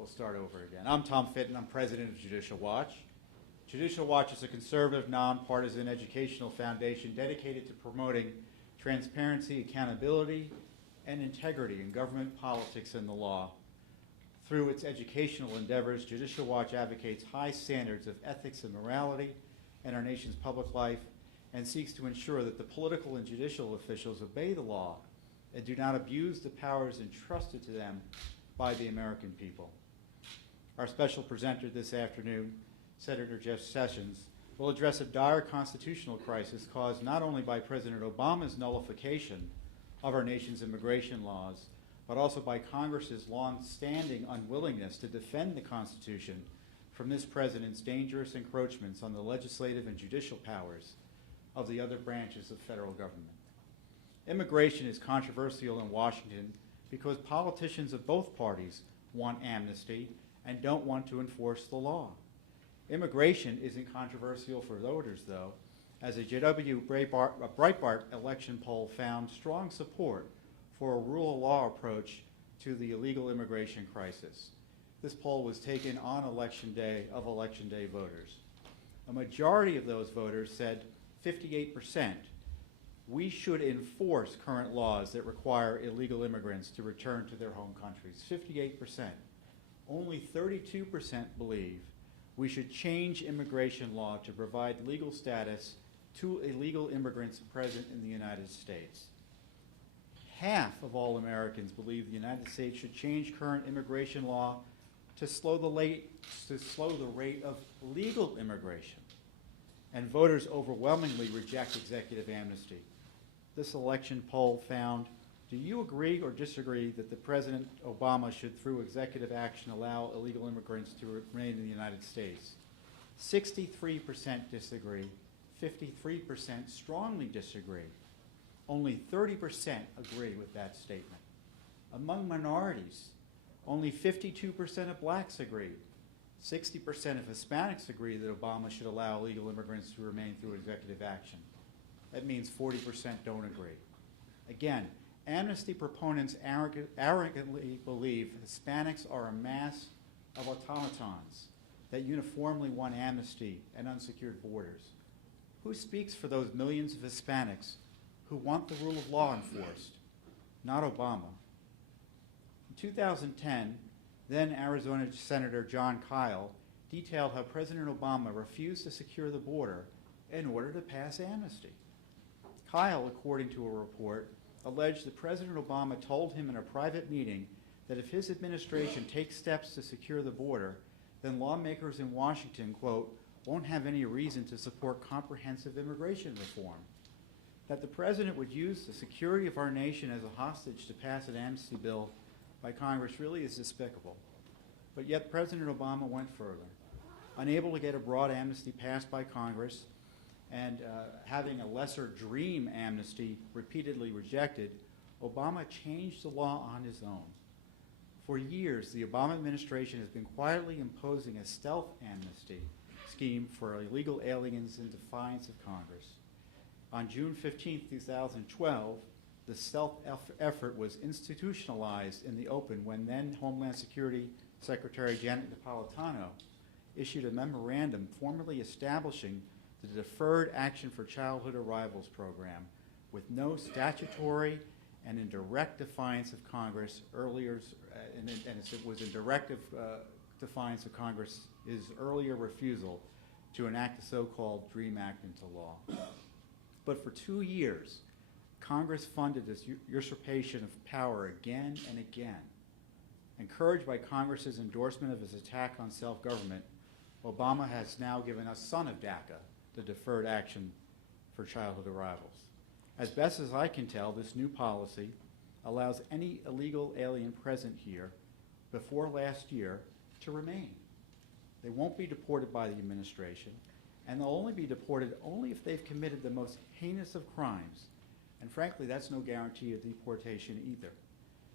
We'll start over again. I'm Tom Fitton. I'm president of Judicial Watch. Judicial Watch is a conservative, nonpartisan educational foundation dedicated to promoting transparency, accountability, and integrity in government, politics, and the law. Through its educational endeavors, Judicial Watch advocates high standards of ethics and morality in our nation's public life and seeks to ensure that the political and judicial officials obey the law and do not abuse the powers entrusted to them by the American people. Our special presenter this afternoon, Senator Jeff Sessions, will address a dire constitutional crisis caused not only by President Obama's nullification of our nation's immigration laws, but also by Congress's long-standing unwillingness to defend the Constitution from this president's dangerous encroachments on the legislative and judicial powers of the other branches of federal government. Immigration is controversial in Washington because politicians of both parties want amnesty and don't want to enforce the law. Immigration isn't controversial for voters, though, as a J.W. Breitbart election poll found strong support for a rule of law approach to the illegal immigration crisis. This poll was taken on Election Day of Election Day voters. A majority of those voters said 58%, we should enforce current laws that require illegal immigrants to return to their home countries. 58%. Only 32% believe we should change immigration law to provide legal status to illegal immigrants present in the United States. Half of all Americans believe the United States should change current immigration law to slow the rate of legal immigration. And voters overwhelmingly reject executive amnesty. This election poll found, do you agree or disagree that the President Obama should, through executive action, allow illegal immigrants to remain in the United States? 63% disagree, 53% strongly disagree. Only 30% agree with that statement. Among minorities, only 52% of blacks agree. 60% of Hispanics agree that Obama should allow illegal immigrants to remain through executive action. That means 40% don't agree. Again, amnesty proponents arrogantly believe Hispanics are a mass of automatons that uniformly want amnesty and unsecured borders. Who speaks for those millions of Hispanics who want the rule of law enforced? Not Obama. In 2010, then Arizona Senator John Kyle detailed how President Obama refused to secure the border in order to pass amnesty. Kyle, according to a report, alleged that President Obama told him in a private meeting that if his administration takes steps to secure the border, then lawmakers in Washington, quote, won't have any reason to support comprehensive immigration reform. That the president would use the security of our nation as a hostage to pass an amnesty bill by Congress really is despicable. But yet President Obama went further. Unable to get a broad amnesty passed by Congress and having a lesser dream amnesty repeatedly rejected, Obama changed the law on his own. For years, the Obama administration has been quietly imposing a stealth amnesty scheme for illegal aliens in defiance of Congress. On June 15, 2012, the stealth effort was institutionalized in the open when then Homeland Security Secretary Janet Napolitano issued a memorandum formally establishing the Deferred Action for Childhood Arrivals program with no statutory and in direct defiance of Congress it was in direct defiance of Congress's earlier refusal to enact the so-called DREAM Act into law. But for 2 years, Congress funded this usurpation of power again and again. Encouraged by Congress's endorsement of his attack on self-government, Obama has now given us son of DACA, the Deferred Action for Childhood Arrivals. As best as I can tell, this new policy allows any illegal alien present here before last year to remain. They won't be deported by the administration, and they'll only be deported only if they've committed the most heinous of crimes. And frankly, that's no guarantee of deportation either.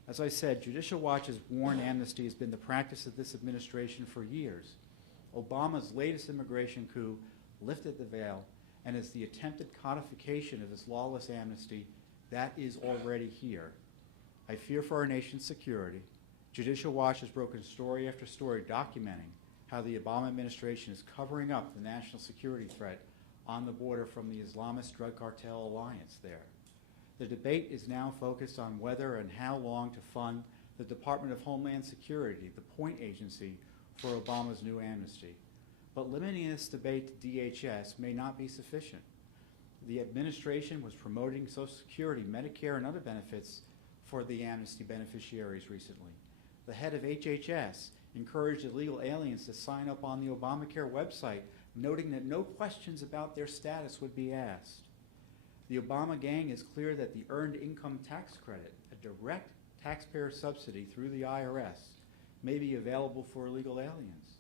As I said, Judicial Watch has warned amnesty has been the practice of this administration for years. Obama's latest immigration coup lifted the veil, and as the attempted codification of his lawless amnesty, that is already here. I fear for our nation's security. Judicial Watch has broken story after story documenting how the Obama administration is covering up the national security threat on the border from the Islamist drug cartel alliance there. The debate is now focused on whether and how long to fund the Department of Homeland Security, the point agency for Obama's new amnesty. But limiting this debate to DHS may not be sufficient. The administration was promoting Social Security, Medicare, and other benefits for the amnesty beneficiaries recently. The head of HHS encouraged illegal aliens to sign up on the Obamacare website, noting that no questions about their status would be asked. The Obama gang is clear that the Earned Income Tax Credit, a direct taxpayer subsidy through the IRS, may be available for illegal aliens.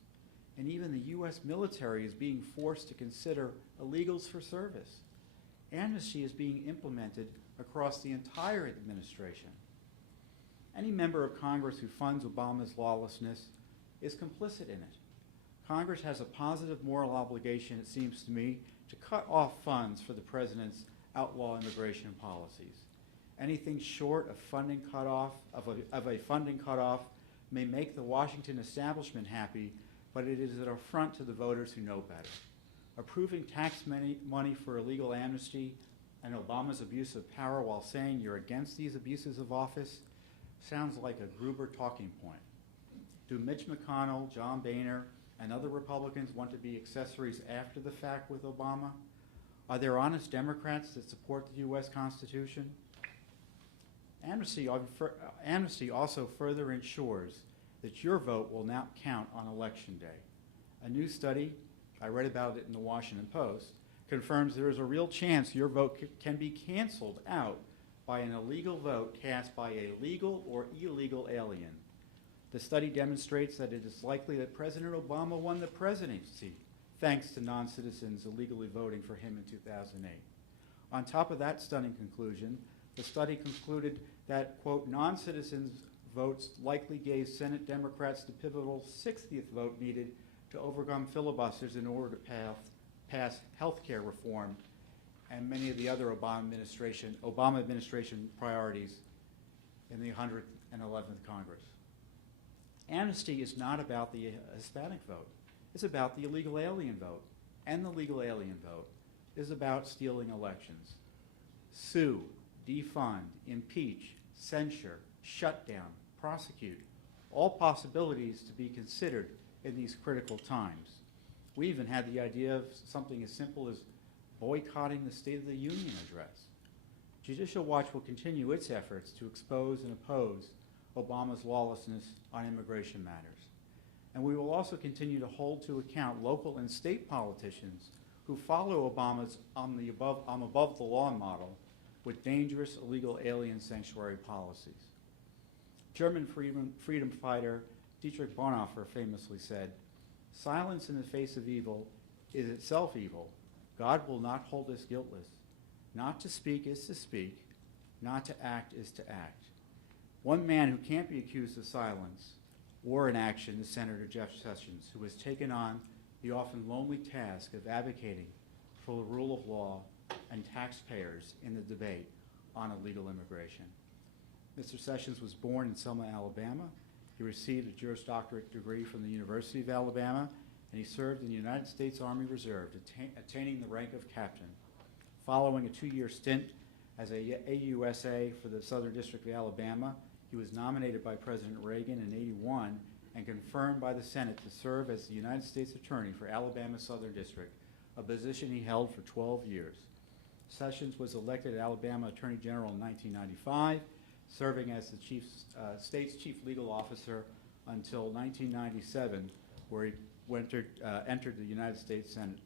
And even the U.S. military is being forced to consider illegals for service. Amnesty is being implemented across the entire administration. Any member of Congress who funds Obama's lawlessness is complicit in it. Congress has a positive moral obligation, it seems to me, to cut off funds for the president's outlaw immigration policies. Anything short of funding cutoff, of a funding cutoff may make the Washington establishment happy, but it is an affront to the voters who know better. Approving tax money for illegal amnesty and Obama's abuse of power while saying you're against these abuses of office sounds like a Gruber talking point. Do Mitch McConnell, John Boehner, and other Republicans want to be accessories after the fact with Obama? Are there honest Democrats that support the U.S. Constitution? Amnesty also further ensures that your vote will not count on Election Day. A new study, I read about it in the Washington Post, confirms there is a real chance your vote can be canceled out by an illegal vote cast by a legal or illegal alien. The study demonstrates that it is likely that President Obama won the presidency thanks to non-citizens illegally voting for him in 2008. On top of that stunning conclusion, the study concluded that, quote, non-citizens' votes likely gave Senate Democrats the pivotal 60th vote needed to overcome filibusters in order to pass health care reform and many of the other Obama administration priorities in the 111th Congress. Amnesty is not about the Hispanic vote. It's about the illegal alien vote. And the legal alien vote is about stealing elections. Sue, defund, impeach, censure, shut down, prosecute, all possibilities to be considered in these critical times. We even had the idea of something as simple as boycotting the State of the Union address. Judicial Watch will continue its efforts to expose and oppose Obama's lawlessness on immigration matters. And we will also continue to hold to account local and state politicians who follow Obama's I'm above the law model with dangerous illegal alien sanctuary policies. German freedom fighter Dietrich Bonhoeffer famously said, "Silence in the face of evil is itself evil. God will not hold us guiltless. Not to speak is to speak. Not to act is to act." One man who can't be accused of silence or inaction is Senator Jeff Sessions, who has taken on the often lonely task of advocating for the rule of law and taxpayers in the debate on illegal immigration. Mr. Sessions was born in Selma, Alabama. He received a Juris Doctorate degree from the University of Alabama, and he served in the United States Army Reserve, attaining the rank of captain. Following a 2-year stint as a AUSA for the Southern District of Alabama, he was nominated by President Reagan in '81 and confirmed by the Senate to serve as the United States Attorney for Alabama Southern District, a position he held for 12 years. Sessions was elected Alabama Attorney General in 1995, serving as the state's chief legal officer until 1997, where he entered the United States Senate.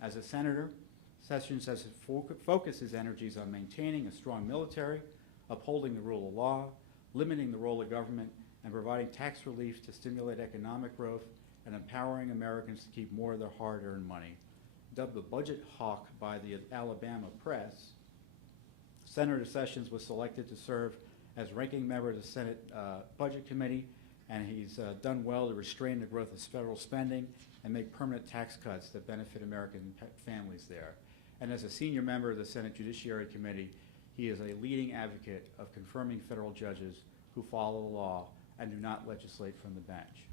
As a senator, Sessions has focused his energies on maintaining a strong military, upholding the rule of law, limiting the role of government, and providing tax relief to stimulate economic growth and empowering Americans to keep more of their hard-earned money. Dubbed the budget hawk by the Alabama press, Senator Sessions was selected to serve as ranking member of the Senate Budget Committee, and he's done well to restrain the growth of federal spending and make permanent tax cuts that benefit American families there. And as a senior member of the Senate Judiciary Committee, he is a leading advocate of confirming federal judges who follow the law and do not legislate from the bench.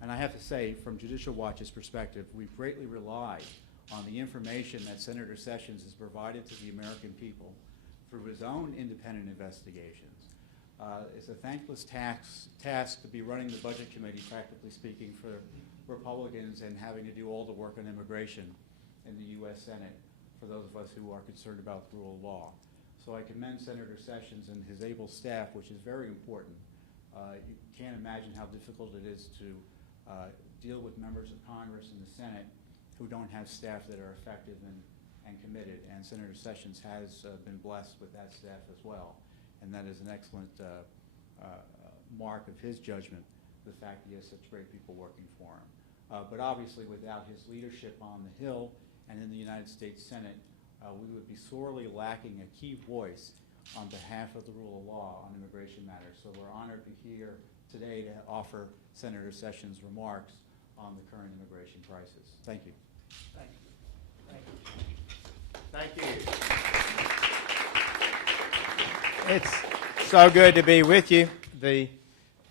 And I have to say, from Judicial Watch's perspective, we've greatly relied on the information that Senator Sessions has provided to the American people through his own independent investigations. It's a thankless task to be running the Budget Committee, practically speaking, for Republicans and having to do all the work on immigration in the U.S. Senate for those of us who are concerned about the rule of law. So I commend Senator Sessions and his able staff, which is very important. You can't imagine how difficult it is to deal with members of Congress and the Senate who don't have staff that are effective and committed. And Senator Sessions has been blessed with that staff as well. And that is an excellent mark of his judgment, the fact he has such great people working for him. But obviously, without his leadership on the Hill and in the United States Senate, we would be sorely lacking a key voice on behalf of the rule of law on immigration matters. So we're honored to be here today to offer Senator Sessions' remarks on the current immigration crisis. Thank you. Thank you. Thank you. Thank you. It's so good to be with you.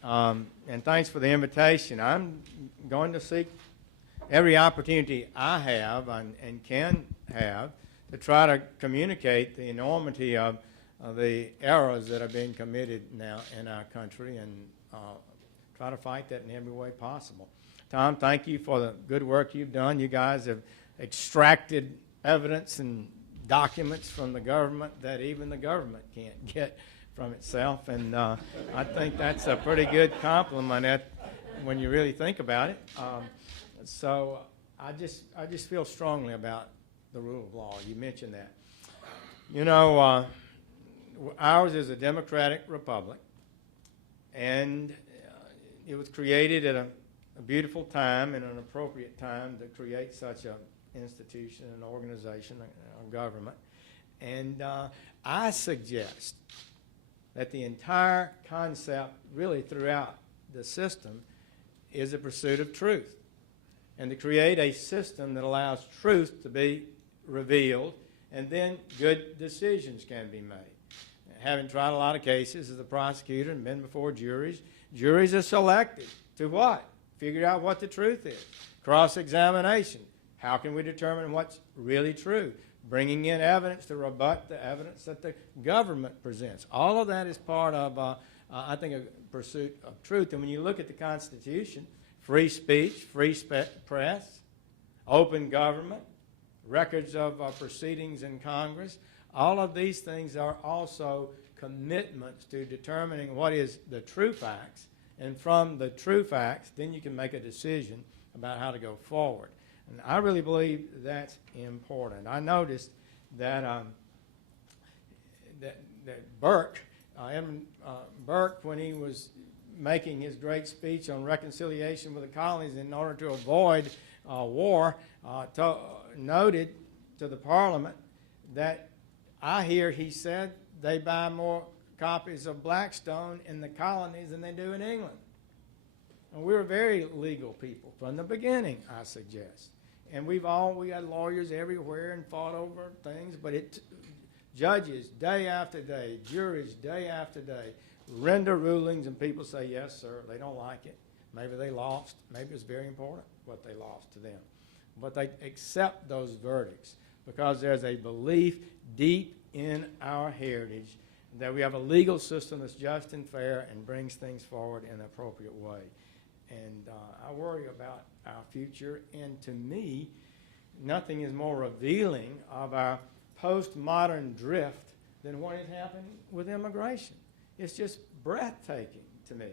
And thanks for the invitation. I'm going to seek every opportunity I have and can have to try to communicate the enormity of the errors that are being committed now in our country and try to fight that in every way possible. Tom, thank you for the good work you've done. You guys have extracted evidence and documents from the government that even the government can't get from itself, and I think that's a pretty good compliment when you really think about it. So I just feel strongly about the rule of law. You mentioned that. You know, ours is a democratic republic, and it was created at a beautiful time and an appropriate time to create such an institution, an organization, a government. And I suggest that the entire concept really throughout the system is a pursuit of truth, and to create a system that allows truth to be revealed, and then good decisions can be made. Having tried a lot of cases as a prosecutor and been before juries, juries are selected to what? Figure out what the truth is. Cross-examination. How can we determine what's really true? Bringing in evidence to rebut the evidence that the government presents. All of that is part of, I think, a pursuit of truth. And when you look at the Constitution, free speech, free press, open government, records of proceedings in Congress, all of these things are also commitments to determining what is the true facts. And from the true facts, then you can make a decision about how to go forward. And I really believe that's important. I noticed that Burke, Burke, when he was making his great speech on reconciliation with the colonies in order to avoid war, noted to the Parliament that I hear he said they buy more copies of Blackstone in the colonies than they do in England. And we were very legal people from the beginning, I suggest. And we had lawyers everywhere and fought over things, but judges day after day, juries day after day, render rulings, and people say, yes, sir, they don't like it. Maybe they lost. Maybe it's very important what they lost to them. But they accept those verdicts because there's a belief deep in our heritage that we have a legal system that's just and fair and brings things forward in an appropriate way. And I worry about our future, and to me, nothing is more revealing of our postmodern drift than what has happened with immigration. It's just breathtaking to me,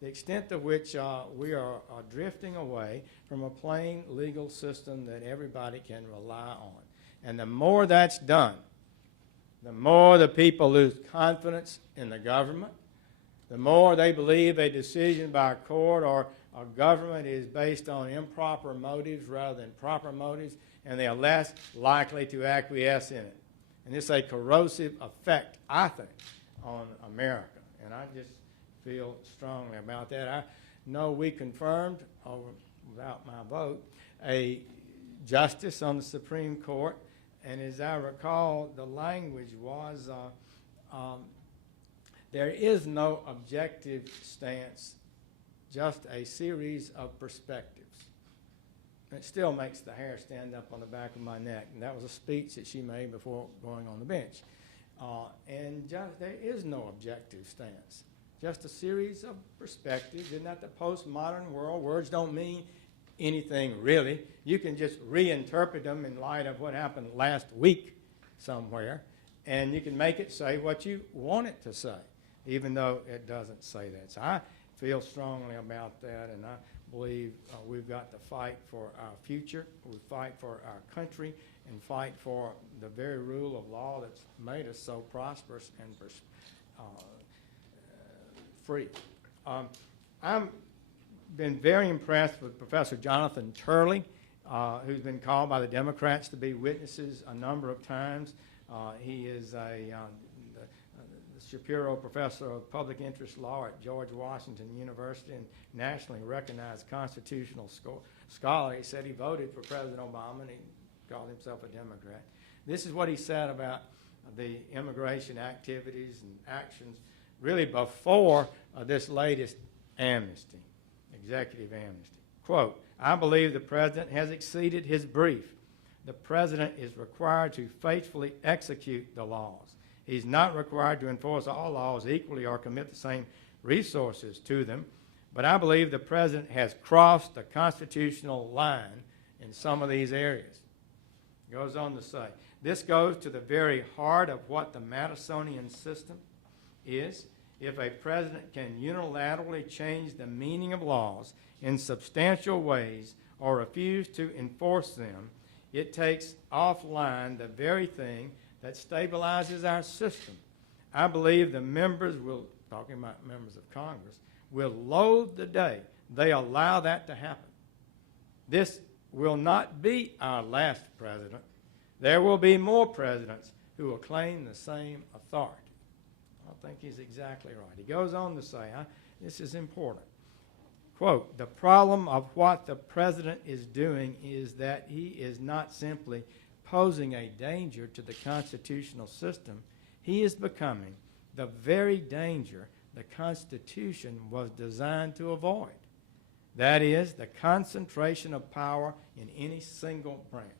the extent to which we are drifting away from a plain legal system that everybody can rely on. And the more that's done, the more the people lose confidence in the government, the more they believe a decision by a court or a government is based on improper motives rather than proper motives, and they are less likely to acquiesce in it. And it's a corrosive effect, I think, on America. And I just feel strongly about that. I know we confirmed, without my vote, a justice on the Supreme Court. And as I recall, the language was, there is no objective stance just a series of perspectives. It still makes the hair stand up on the back of my neck. And that was a speech that she made before going on the bench. There is no objective stance. Just a series of perspectives. Isn't that the postmodern world? Words don't mean anything really. You can just reinterpret them in light of what happened last week somewhere, and you can make it say what you want it to say, even though it doesn't say that. So I feel strongly about that, and I believe we've got to fight for our future, we fight for our country, and fight for the very rule of law that's made us so prosperous and free. I've been very impressed with Professor Jonathan Turley, who's been called by the Democrats to be witnesses a number of times. He is the Shapiro Professor of Public Interest Law at George Washington University and nationally recognized constitutional scholar. He said he voted for President Obama, and he called himself a Democrat. This is what he said about the immigration activities and actions really before this latest amnesty, executive amnesty. Quote, "I believe the President has exceeded his brief. The President is required to faithfully execute the laws. He's not required to enforce all laws equally or commit the same resources to them. But I believe the President has crossed the constitutional line in some of these areas." Goes on to say, this goes to the very heart of what the Madisonian system is. If a president can unilaterally change the meaning of laws in substantial ways or refuse to enforce them, it takes offline the very thing that stabilizes our system. I believe the members will, talking about members of Congress, will loathe the day they allow that to happen. This will not be our last president. There will be more presidents who will claim the same authority. I think he's exactly right. He goes on to say, this is important. Quote, "The problem of what the President is doing is that he is not simply posing a danger to the constitutional system. He is becoming the very danger the Constitution was designed to avoid. That is, the concentration of power in any single branch.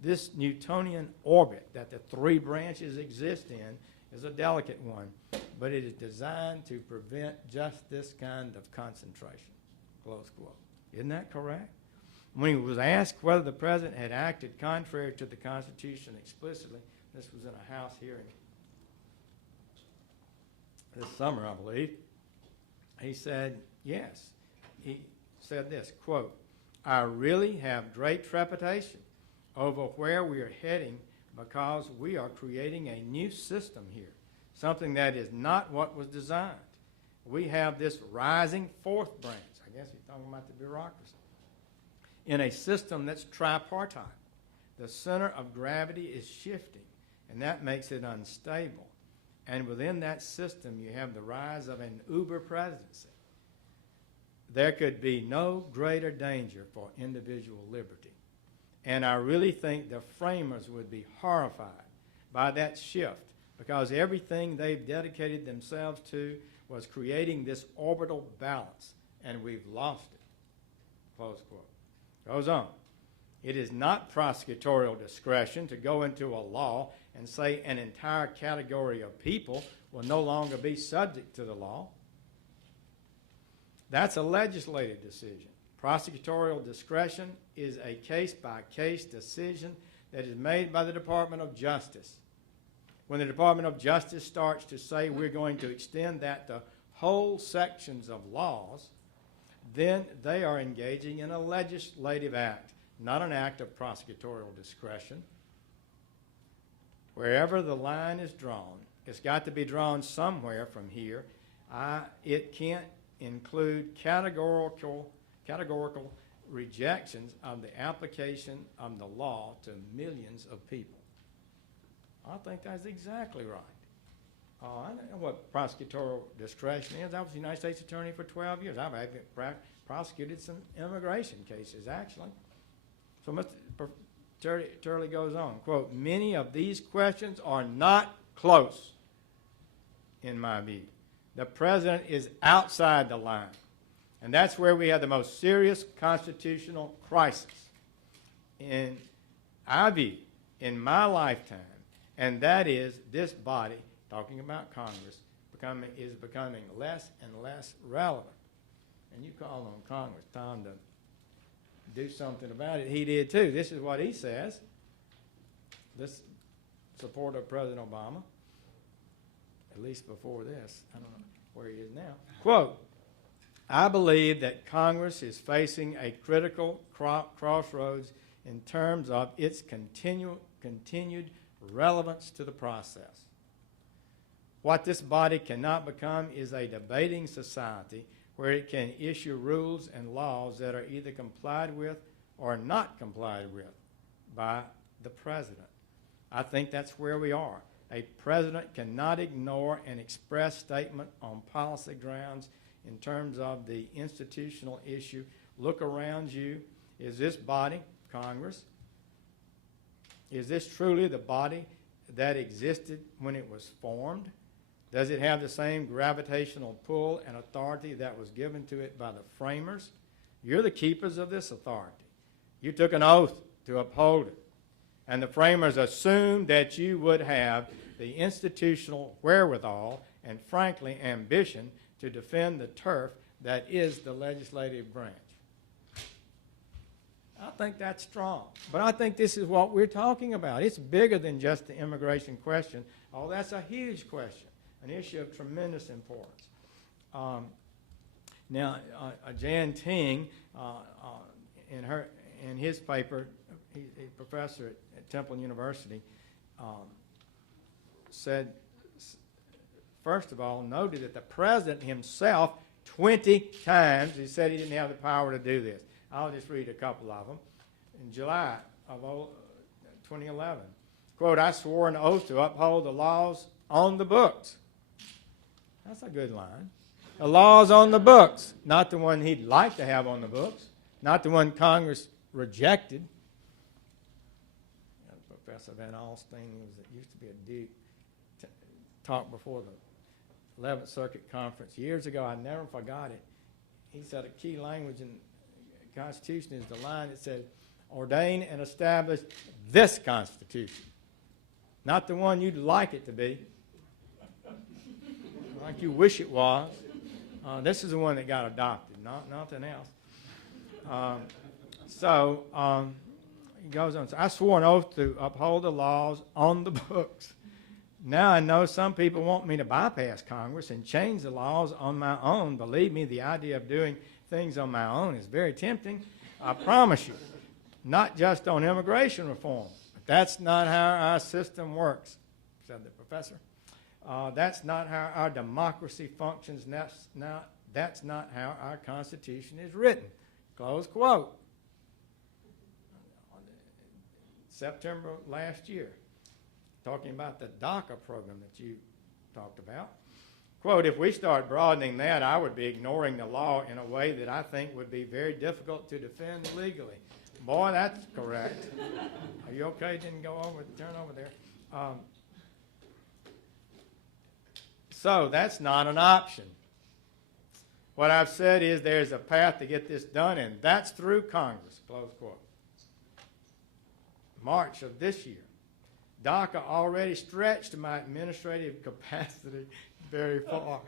This Newtonian orbit that the three branches exist in is a delicate one, but it is designed to prevent just this kind of concentration." Close quote. Isn't that correct? When he was asked whether the President had acted contrary to the Constitution explicitly, this was in a House hearing this summer, I believe, he said yes. He said this, quote, "I really have great trepidation over where we are heading because we are creating a new system here, something that is not what was designed. We have this rising fourth branch," I guess he's talking about the bureaucracy, "in a system that's tripartite. The center of gravity is shifting, and that makes it unstable. And within that system, you have the rise of an uber presidency. There could be no greater danger for individual liberty. And I really think the framers would be horrified by that shift because everything they've dedicated themselves to was creating this orbital balance, and we've lost it." Close quote. Goes on. "It is not prosecutorial discretion to go into a law and say an entire category of people will no longer be subject to the law. That's a legislative decision. Prosecutorial discretion is a case-by-case decision that is made by the Department of Justice. When the Department of Justice starts to say we're going to extend that to whole sections of laws, then they are engaging in a legislative act, not an act of prosecutorial discretion. Wherever the line is drawn, it's got to be drawn somewhere from here. It can't include categorical rejections of the application of the law to millions of people." I think that's exactly right. I don't know what prosecutorial discretion is. I was a United States Attorney for 12 years. I've actually prosecuted some immigration cases, actually. So Mr. Turley goes on, quote, "Many of these questions are not close, in my view. The President is outside the line, And that's where we have the most serious constitutional crisis in our view, in my lifetime, and that is this body, talking about Congress, is becoming less and less relevant. And you call on Congress, Tom, to do something about it. He did too. This is what he says. This supporter of President Obama, at least before this, I don't know where he is now. Quote, I believe that Congress is facing a critical crossroads in terms of its continued relevance to the process. What this body cannot become is a debating society where it can issue rules and laws that are either complied with or not complied with by the president. I think that's where we are. A president cannot ignore an express statement on policy grounds in terms of the institutional issue. Look around you. Is this body, Congress, is this truly the body that existed when it was formed? Does it have the same gravitational pull and authority that was given to it by the framers? You're the keepers of this authority. You took an oath to uphold it. And the framers assumed that you would have the institutional wherewithal and, frankly, ambition to defend the turf that is the legislative branch. I think that's strong. But I think this is what we're talking about. It's bigger than just the immigration question. Oh, that's a huge question, an issue of tremendous importance. Now, Jan Ting, in his paper, he's a professor at Temple University, said, first of all, noted that the president himself 20 times, he said he didn't have the power to do this. I'll just read a couple of them. In July of 2011, quote, I swore an oath to uphold the laws on the books. That's a good line. The laws on the books, not the one he'd like to have on the books, not the one Congress rejected. Professor Van Alstyne, used to be a Duke, talked before the 11th Circuit Conference years ago. I never forgot it. He said a key language in the Constitution is the line that says, ordain and establish this Constitution, not the one you'd like it to be, like you wish it was. This is the one that got adopted, nothing else. He goes on. So I swore an oath to uphold the laws on the books. Now I know some people want me to bypass Congress and change the laws on my own. Believe me, the idea of doing things on my own is very tempting. I promise you, not just on immigration reform. But that's not how our system works, said the professor. That's not how our democracy functions. That's not how our Constitution is written. Close quote. September last year, talking about the DACA program that you talked about. Quote, if we start broadening that, I would be ignoring the law in a way that I think would be very difficult to defend legally. Boy, that's correct. Are you okay? Didn't go over, turn over there. So that's not an option. What I've said is there's a path to get this done, and that's through Congress, close quote. March of this year, DACA already stretched my administrative capacity very far.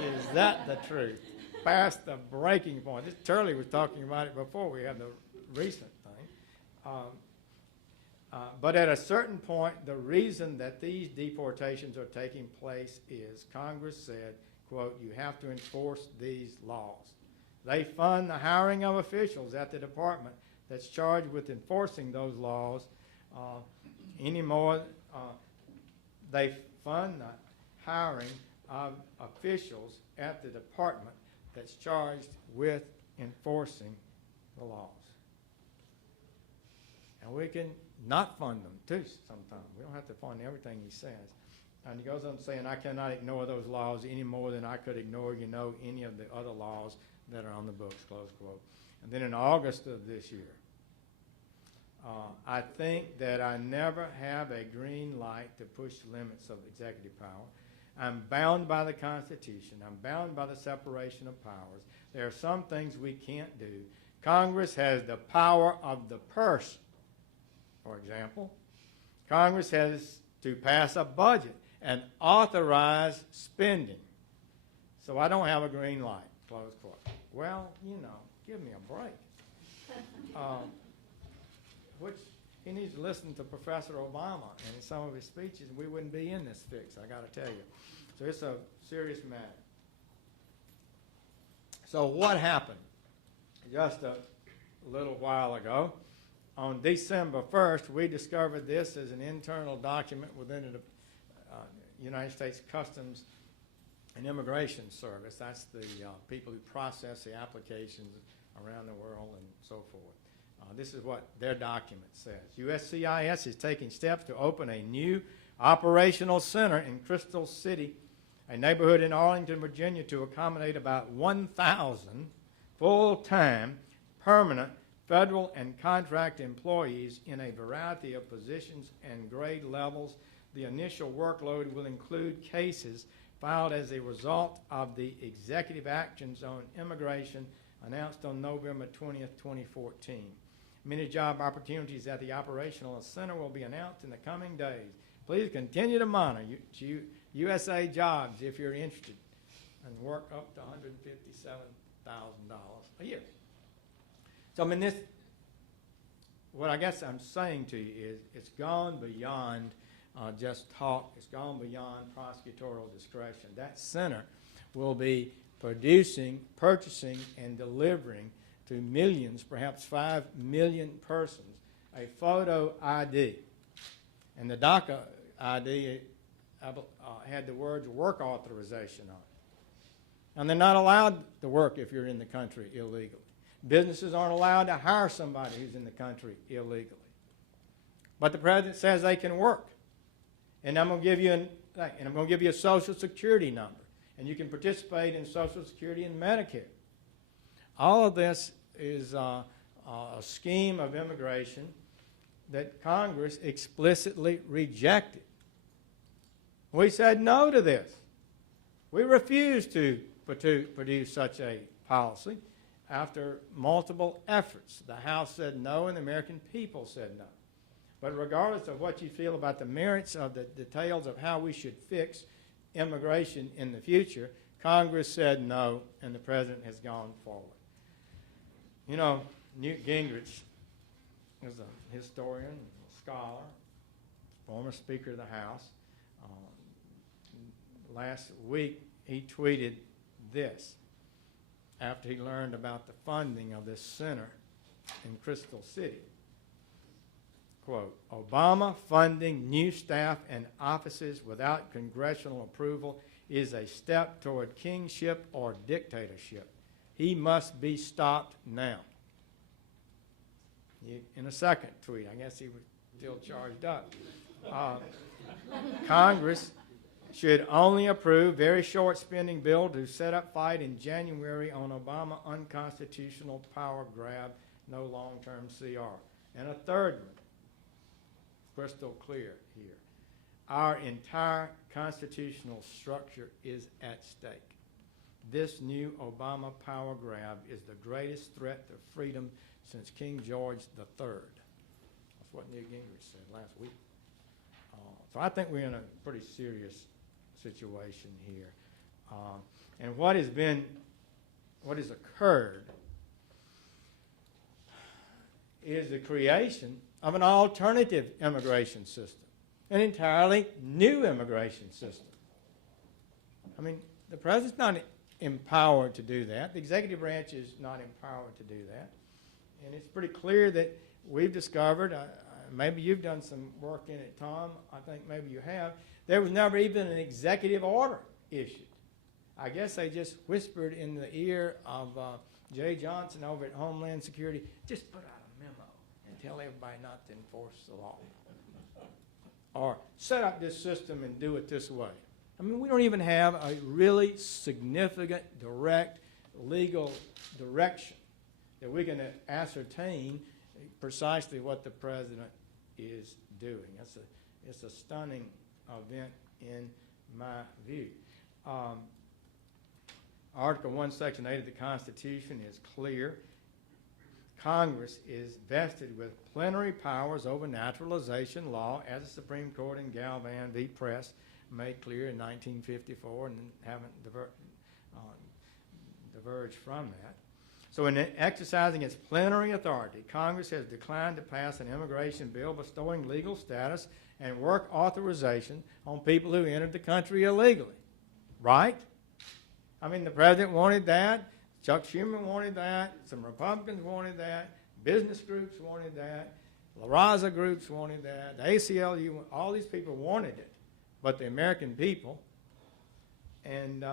Is that the truth? Past the breaking point. This Turley was talking about it before we had the recent thing. But at a certain point, the reason that these deportations are taking place is Congress said, quote, you have to enforce these laws. They fund the hiring of officials at the department that's charged with enforcing those laws anymore. They fund the hiring of officials at the department that's charged with enforcing the laws. And we can not fund them too sometimes. We don't have to fund everything he says. And he goes on saying, I cannot ignore those laws any more than I could ignore, any of the other laws that are on the books, close quote. And then in August of this year, I think that I never have a green light to push the limits of executive power. I'm bound by the Constitution. I'm bound by the separation of powers. There are some things we can't do. Congress has the power of the purse, for example. Congress has to pass a budget and authorize spending. So I don't have a green light, close quote. Well, give me a break. Which he needs to listen to Professor Obama and in some of his speeches, we wouldn't be in this fix, I got to tell you. So it's a serious matter. So what happened? Just a little while ago, on December 1st, we discovered this as an internal document within the United States Customs and Immigration Service. That's the people who process the applications around the world and so forth. This is what their document says. USCIS is taking steps to open a new operational center in Crystal City, a neighborhood in Arlington, Virginia, to accommodate about 1,000 full-time, permanent federal and contract employees in a variety of positions and grade levels. The initial workload will include cases filed as a result of the executive actions on immigration announced on November 20th, 2014. Many job opportunities at the operational center will be announced in the coming days. Please continue to monitor USA Jobs if you're interested, and work up to $157,000 a year. So, what I guess I'm saying to you is it's gone beyond just talk. It's gone beyond prosecutorial discretion. That center will be producing, purchasing, and delivering to millions, perhaps 5 million persons, a photo ID. And the DACA ID had the words work authorization on it. And they're not allowed to work if you're in the country illegally. Businesses aren't allowed to hire somebody who's in the country illegally. But the president says they can work. And I'm going to give you a Social Security number. And you can participate in Social Security and Medicare. All of this is a scheme of immigration that Congress explicitly rejected. We said no to this. We refused to produce such a policy after multiple efforts. The House said no and the American people said no. But regardless of what you feel about the merits of the details of how we should fix immigration in the future, Congress said no and the president has gone forward. Newt Gingrich is a historian, a scholar, former Speaker of the House. Last week, he tweeted this after he learned about the funding of this center in Crystal City. Quote, Obama funding new staff and offices without congressional approval is a step toward kingship or dictatorship. He must be stopped now. In a second tweet, I guess he was still charged up. Congress should only approve very short spending bill to set up fight in January on Obama unconstitutional power grab, no long-term CR. And a third one, crystal clear here. Our entire constitutional structure is at stake. This new Obama power grab is the greatest threat to freedom since King George III. That's what Newt Gingrich said last week. So I think we're in a pretty serious situation here. And what has occurred is the creation of an alternative immigration system, an entirely new immigration system. The president's not empowered to do that. The executive branch is not empowered to do that. And it's pretty clear that we've discovered, maybe you've done some work in it, Tom, I think maybe you have, there was never even an executive order issued. I guess they just whispered in the ear of Jay Johnson over at Homeland Security, just put out a memo and tell everybody not to enforce the law. Or set up this system and do it this way. We don't even have a really significant, direct, legal direction that we can ascertain precisely what the president is doing. It's a stunning event in my view. Article 1, Section 8 of the Constitution is clear. Congress is vested with plenary powers over naturalization law, as the Supreme Court in Galvan v. Press made clear in 1954 and haven't diverged from that. So in exercising its plenary authority, Congress has declined to pass an immigration bill bestowing legal status and work authorization on people who entered the country illegally. Right? I mean, the president wanted that. Chuck Schumer wanted that. Some Republicans wanted that. Business groups wanted that. La Raza groups wanted that. The ACLU, all these people wanted it, but the American people. And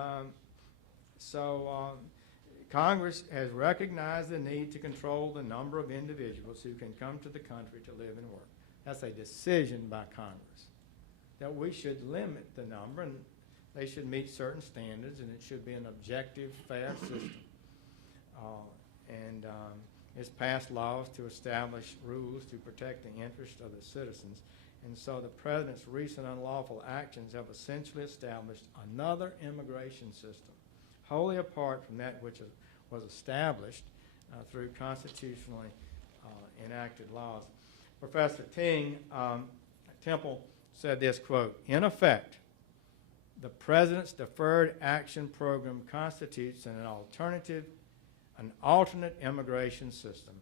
Congress has recognized the need to control the number of individuals who can come to the country to live and work. That's a decision by Congress, that we should limit the number, and they should meet certain standards, and it should be an objective, fair system. It's passed laws to establish rules to protect the interests of the citizens. And so the president's recent unlawful actions have essentially established another immigration system, wholly apart from that which was established through constitutionally enacted laws. Professor Temple said this, quote, "In effect, the president's deferred action program constitutes an alternate immigration system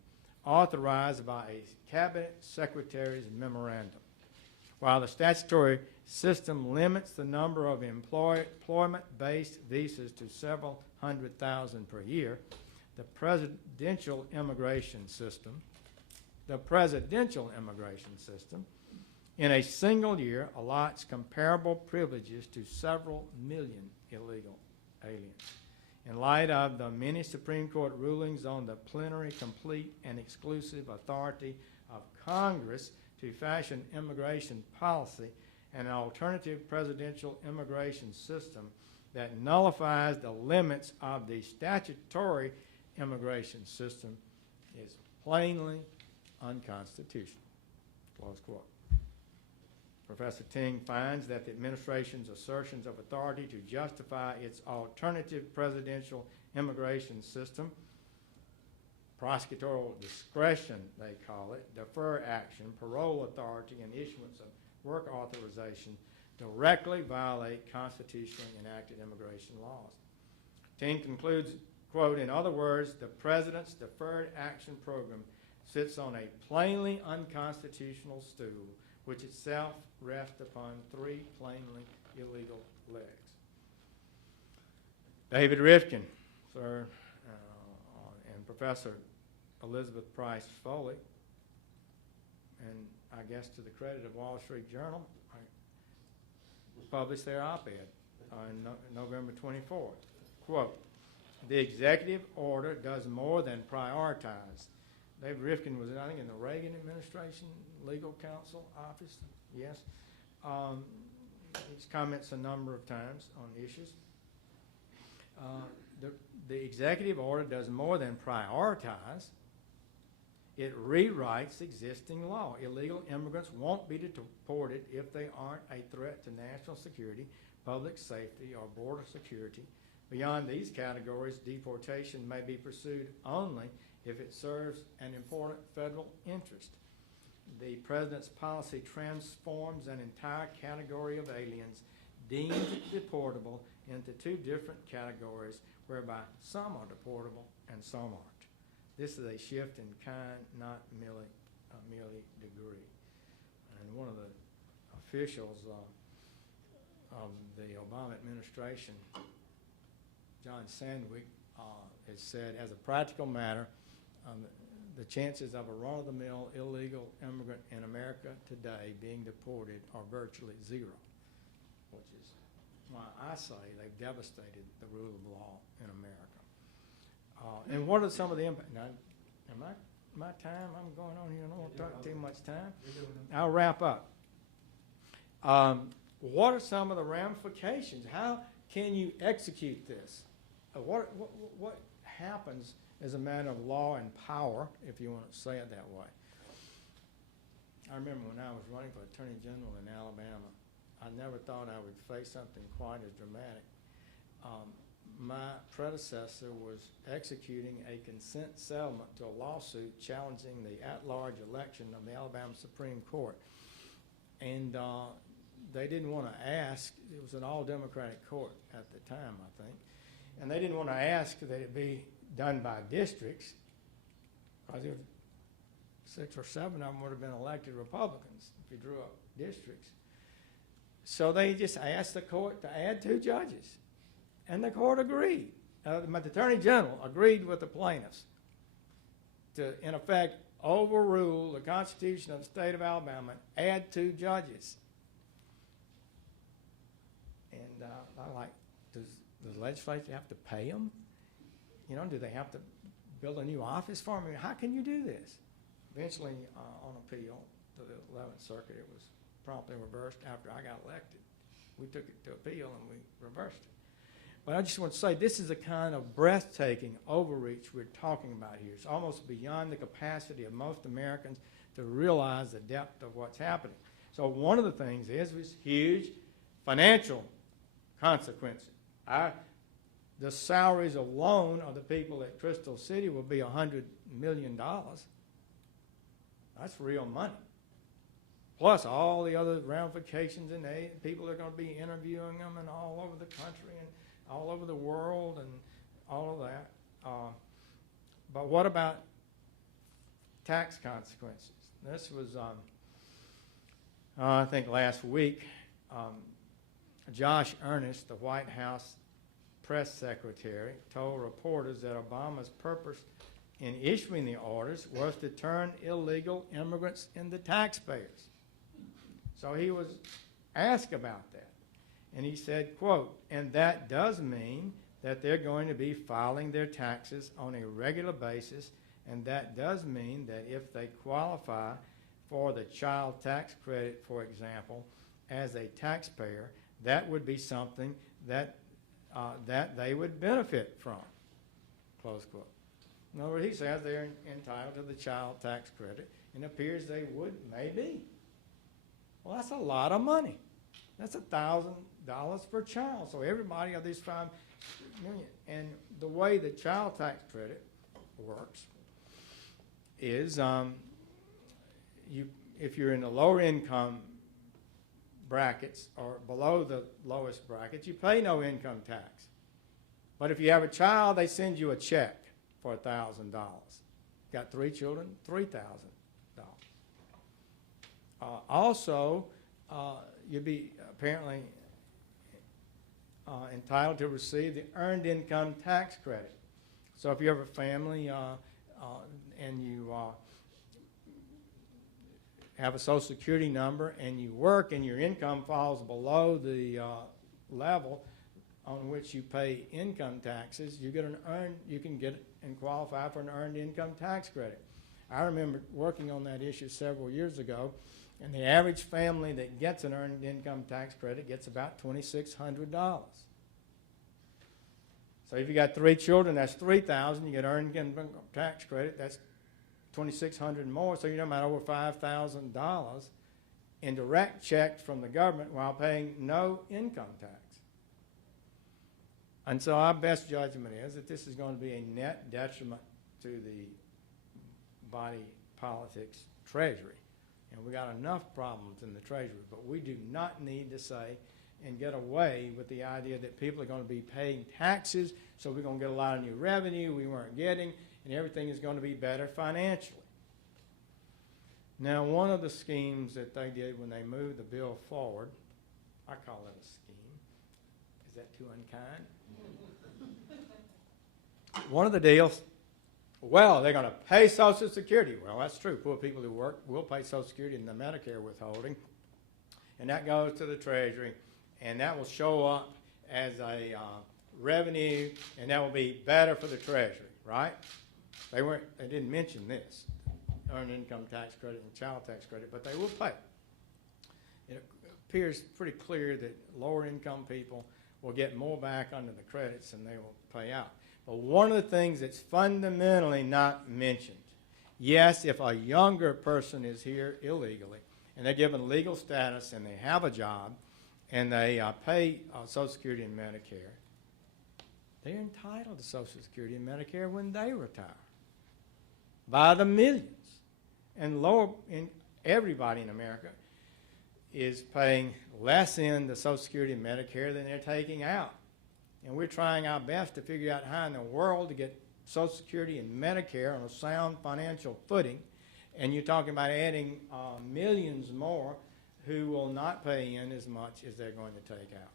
authorized by a cabinet secretary's memorandum. While the statutory system limits the number of employment-based visas to several 100,000 per year, the presidential immigration system in a single year allots comparable privileges to several million illegal aliens. In light of the many Supreme Court rulings on the plenary, complete, and exclusive authority of Congress to fashion immigration policy, and an alternative presidential immigration system that nullifies the limits of the statutory immigration system is plainly unconstitutional." Close quote. Professor Ting finds that the administration's assertions of authority to justify its alternative presidential immigration system, prosecutorial discretion, they call it, defer action, parole authority, and issuance of work authorization directly violate constitutionally enacted immigration laws. Ting concludes, quote, "In other words, the president's deferred action program sits on a plainly unconstitutional stool, which itself rests upon three plainly illegal legs." David Rifkin, sir, and Professor Elizabeth Price Foley, and I guess to the credit of Wall Street Journal, published their op-ed on November 24th. Quote, "The executive order does more than prioritize." David Rifkin was, I think, in the Reagan administration legal counsel office. Yes. He's comments a number of times on issues. The executive order does more than prioritize. It rewrites existing law. Illegal immigrants won't be deported if they aren't a threat to national security, public safety, or border security. Beyond these categories, deportation may be pursued only if it serves an important federal interest. The president's policy transforms an entire category of aliens deemed deportable into two different categories, whereby some are deportable and some aren't. This is a shift in kind, not merely degree. And one of the officials of the Obama administration, John Sandwick, has said, as a practical matter, the chances of a run-of-the-mill illegal immigrant in America today being deported are virtually zero, which is why I say they've devastated the rule of law in America. And what are some of the impacts? Now, my time, I'm going on here, I don't want to talk too much time. I'll wrap up. What are some of the ramifications? How can you execute this? What happens as a matter of law and power, if you want to say it that way? I remember when I was running for Attorney General in Alabama, I never thought I would face something quite as dramatic. my predecessor was executing a consent settlement to a lawsuit challenging the at-large election of the Alabama Supreme Court. And they didn't want to ask, it was an all-Democratic court at the time, I think, and they didn't want to ask that it be done by districts, because if 6 or 7 of them would have been elected Republicans if you drew up districts. So they just asked the court to add 2 judges. And the court agreed. The Attorney General agreed with the plaintiffs to, in effect, overrule the Constitution of the state of Alabama and add 2 judges. And I like, does the legislature have to pay them? You know, do they have to build a new office for them? I mean, how can you do this? Eventually, on appeal to the 11th Circuit, it was promptly reversed after I got elected. We took it to appeal and we reversed it. But I just want to say, this is a kind of breathtaking overreach we're talking about here. It's almost beyond the capacity of most Americans to realize the depth of what's happening. So one of the things is huge financial consequences. The salaries alone of the people at Crystal City will be $100 million. That's real money. Plus all the other ramifications, and people are going to be interviewing them and all over the country and all over the world and all of that. But what about tax consequences? This was, I think last week, Josh Earnest, the White House press secretary, told reporters that Obama's purpose in issuing the orders was to turn illegal immigrants into taxpayers. So he was asked about that. And he said, quote, "And that does mean that they're going to be filing their taxes on a regular basis, and that does mean that if they qualify for the child tax credit, for example, as a taxpayer, that would be something that that they would benefit from," close quote. In other words, he says they're entitled to the child tax credit, and it appears they would, maybe. Well, that's a lot of money. That's $1,000 per child. So everybody of these 5 million. And the way the child tax credit works is if you're in the lower income brackets or below the lowest brackets, you pay no income tax. But if you have a child, they send you a check for $1,000. Got 3 children, $3,000. Also, you'd be apparently entitled to receive the Earned Income Tax Credit. So if you have a family and you have a Social Security number and you work and your income falls below the level on which you pay income taxes, you can get and qualify for an Earned Income Tax Credit. I remember working on that issue several years ago, and the average family that gets an Earned Income Tax Credit gets about $2,600. So if you got 3 children, that's $3,000. You get Earned Income Tax Credit, that's $2,600 more. So you're talking about over $5,000 in direct checks from the government while paying no income tax. And so our best judgment is that this is going to be a net detriment to the body politics treasury. And we got enough problems in the Treasury, but we do not need to say and get away with the idea that people are going to be paying taxes, so we're going to get a lot of new revenue we weren't getting, and everything is going to be better financially. Now, one of the schemes that they did when they moved the bill forward, I call it a scheme. Is that too unkind? One of the deals, well, they're going to pay Social Security. Well, that's true. Poor people who work will pay Social Security and the Medicare withholding. And that goes to the Treasury. And that will show up as a revenue, and that will be better for the Treasury, right? They didn't mention this, Earned Income Tax Credit and Child Tax Credit, but they will pay. It appears pretty clear that lower income people will get more back under the credits than they will pay out. But one of the things that's fundamentally not mentioned, yes, if a younger person is here illegally and they're given legal status and they have a job and they pay Social Security and Medicare, they're entitled to Social Security and Medicare when they retire by the millions. And everybody in America is paying less in the Social Security and Medicare than they're taking out. And we're trying our best to figure out how in the world to get Social Security and Medicare on a sound financial footing. And you're talking about adding millions more who will not pay in as much as they're going to take out.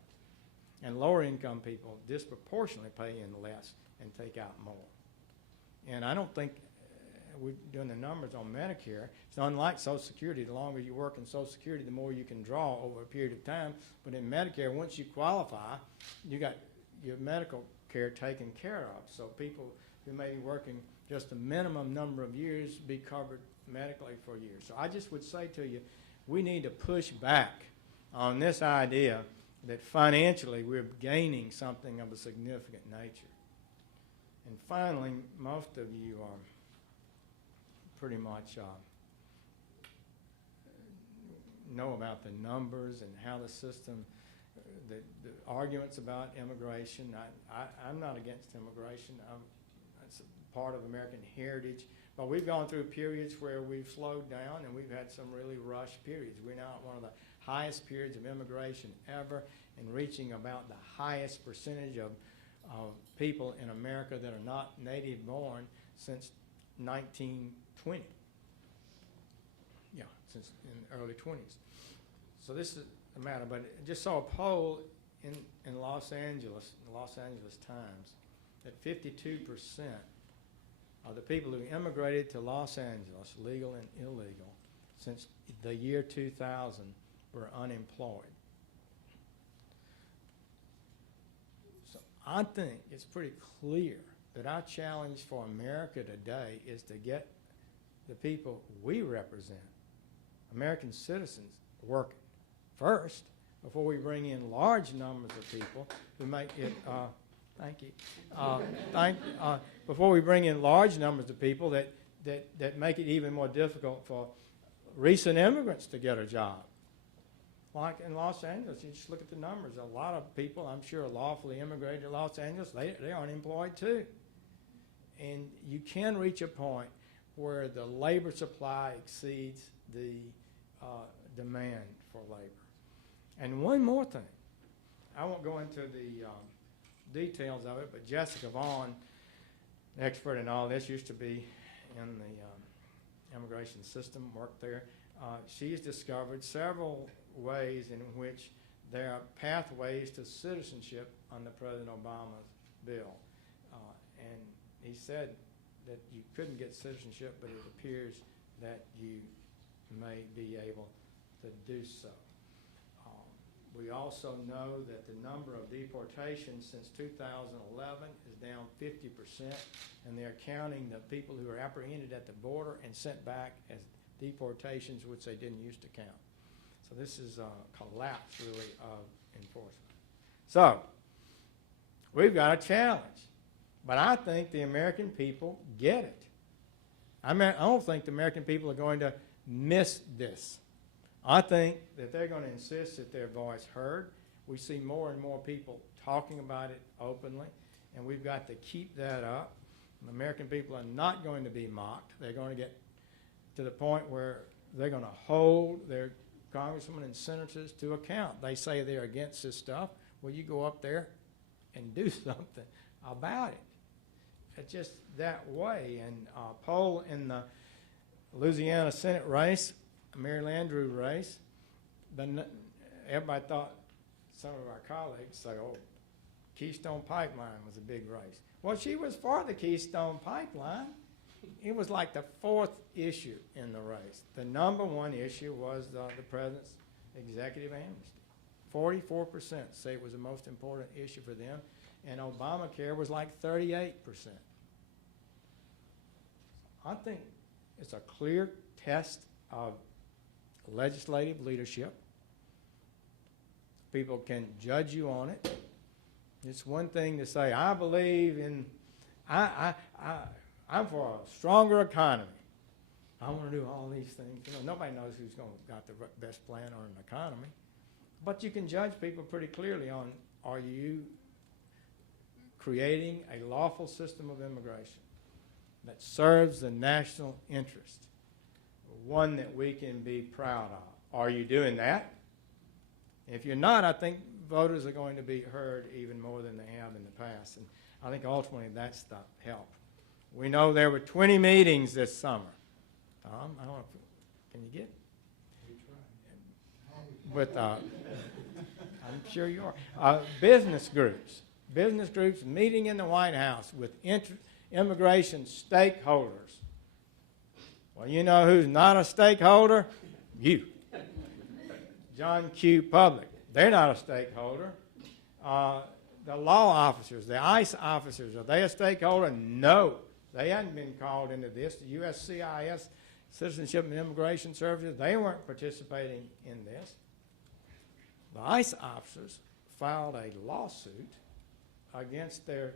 And lower income people disproportionately pay in less and take out more. And I don't think we're doing the numbers on Medicare. It's unlike Social Security. The longer you work in Social Security, the more you can draw over a period of time. But in Medicare, once you qualify, you got your medical care taken care of. So people who may be working just a minimum number of years be covered medically for years. So I just would say to you, we need to push back on this idea that financially we're gaining something of a significant nature. And finally, most of you are pretty much know about the numbers and how the system, the arguments about immigration. I'm not against immigration. It's a part of American heritage. But we've gone through periods where we've slowed down, and we've had some really rushed periods. We're now at one of the highest periods of immigration ever, and reaching about the highest percentage of people in America that are not native born since 1920. Yeah, since in the early 20s. So this is a matter, but I just saw a poll in Los Angeles, in the Los Angeles Times, that 52% of the people who immigrated to Los Angeles, legal and illegal, since the year 2000 were unemployed. So I think it's pretty clear that our challenge for America today is to get the people we represent, American citizens, working first before we bring in large numbers of people who make it, thank you, before we bring in large numbers of people that make it even more difficult for recent immigrants to get a job. Like in Los Angeles, you just look at the numbers. A lot of people, I'm sure, lawfully immigrated to Los Angeles. They are unemployed too. And you can reach a point where the labor supply exceeds the demand for labor. And one more thing. I won't go into the details of it, but Jessica Vaughn, an expert in all this, used to be in the immigration system, worked there. She's discovered several ways in which there are pathways to citizenship under President Obama's bill. And he said that you couldn't get citizenship, but it appears that you may be able to do so. We also know that the number of deportations since 2011 is down 50%, and they're counting the people who are apprehended at the border and sent back as deportations, which they didn't used to count. So this is a collapse, really, of enforcement. So we've got a challenge, but I think the American people get it. I don't think the American people are going to miss this. I think that they're going to insist that their voice heard. We see more and more people talking about it openly, and we've got to keep that up. The American people are not going to be mocked. They're going to get to the point where they're going to hold their congressmen and senators to account. They say they're against this stuff. Well, you go up there and do something about it. It's just that way. And a poll in the Louisiana Senate race, Mary Landrieu race, everybody thought, some of our colleagues say, oh, Keystone Pipeline was a big race. Well, she was for the Keystone Pipeline. It was like the fourth issue in the race. The number one issue was the president's executive amnesty. 44% say it was the most important issue for them, and Obamacare was like 38%. I think it's a clear test of legislative leadership. People can judge you on it. It's one thing to say, I believe in, I'm for a stronger economy. I want to do all these things. You know, nobody knows who's got the best plan on an economy. But you can judge people pretty clearly on, are you creating a lawful system of immigration that serves the national interest, one that we can be proud of. Are you doing that? If you're not, I think voters are going to be heard even more than they have in the past. And I think ultimately that's the help. We know there were 20 meetings this summer. Tom, I don't know if, can you get? With, I'm sure you are. Business groups meeting in the White House with immigration stakeholders. Well, you know who's not a stakeholder? You. John Q. Public. They're not a stakeholder. The law officers, the ICE officers, are they a stakeholder? No. They hadn't been called into this. The USCIS, Citizenship and Immigration Services, they weren't participating in this. The ICE officers filed a lawsuit against the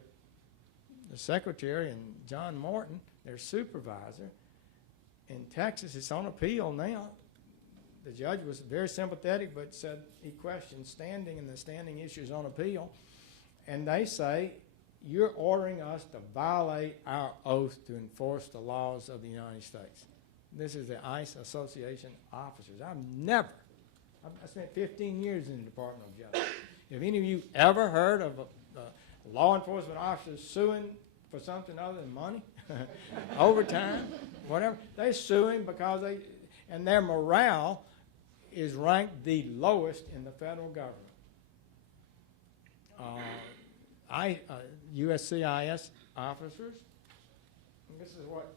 secretary and John Morton, their supervisor. In Texas, it's on appeal now. The judge was very sympathetic, but said he questioned standing, and the standing issue is on appeal. And they say, you're ordering us to violate our oath to enforce the laws of the United States. This is the ICE Association officers. I spent 15 years in the Department of Justice. Have any of you ever heard of law enforcement officers suing for something other than money? Overtime, whatever. They're suing because and their morale is ranked the lowest in the federal government. USCIS officers, and this is what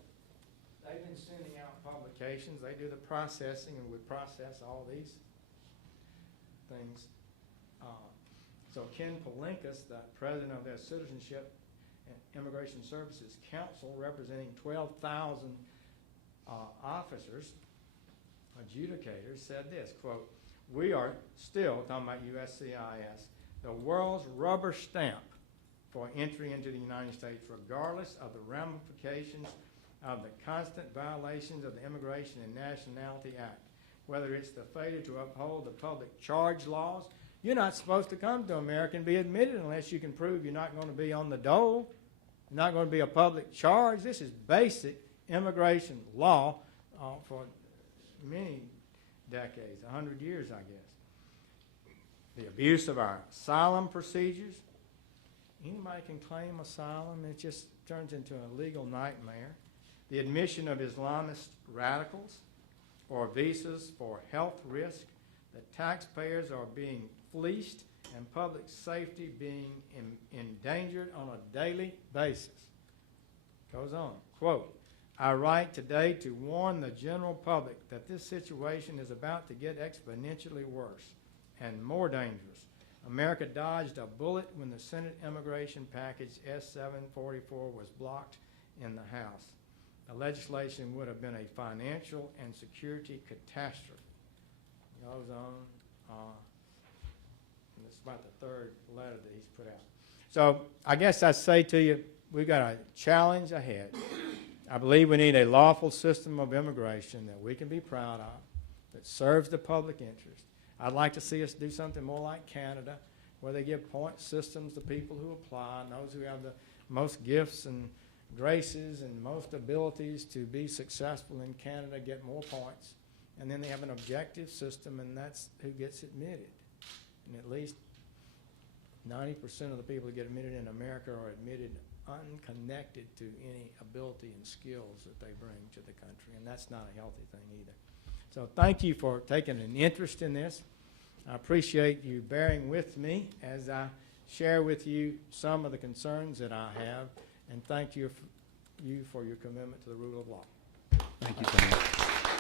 they've been sending out publications. They do the processing and would process all these things. So Ken Palinkas, the president of their Citizenship and Immigration Services Council, representing 12,000 officers, adjudicators, said this, quote, "We are still," talking about USCIS, "the world's rubber stamp for entry into the United States, regardless of the ramifications of the constant violations of the Immigration and Nationality Act. Whether it's the failure to uphold the public charge laws, you're not supposed to come to America and be admitted unless you can prove you're not going to be on the dole, not going to be a public charge. This is basic immigration law for many decades, 100 years, I guess. The abuse of our asylum procedures. Anybody can claim asylum. It just turns into a legal nightmare. The admission of Islamist radicals or visas for health risk. The taxpayers are being fleeced and public safety being endangered on a daily basis. Goes on, quote, "I write today to warn the general public that this situation is about to get exponentially worse and more dangerous. America dodged a bullet when the Senate immigration package S-744 was blocked in the House. The legislation would have been a financial and security catastrophe." Goes on. And it's about the third letter that he's put out. So I guess I say to you, we've got a challenge ahead. I believe we need a lawful system of immigration that we can be proud of, that serves the public interest. I'd like to see us do something more like Canada, where they give point systems to people who apply, and those who have the most gifts and graces and most abilities to be successful in Canada get more points. And then they have an objective system, and that's who gets admitted. And at least 90% of the people who get admitted in America are admitted unconnected to any ability and skills that they bring to the country, and that's not a healthy thing either. So thank you for taking an interest in this. I appreciate you bearing with me as I share with you some of the concerns that I have, and thank you for your commitment to the rule of law. Thank you so much.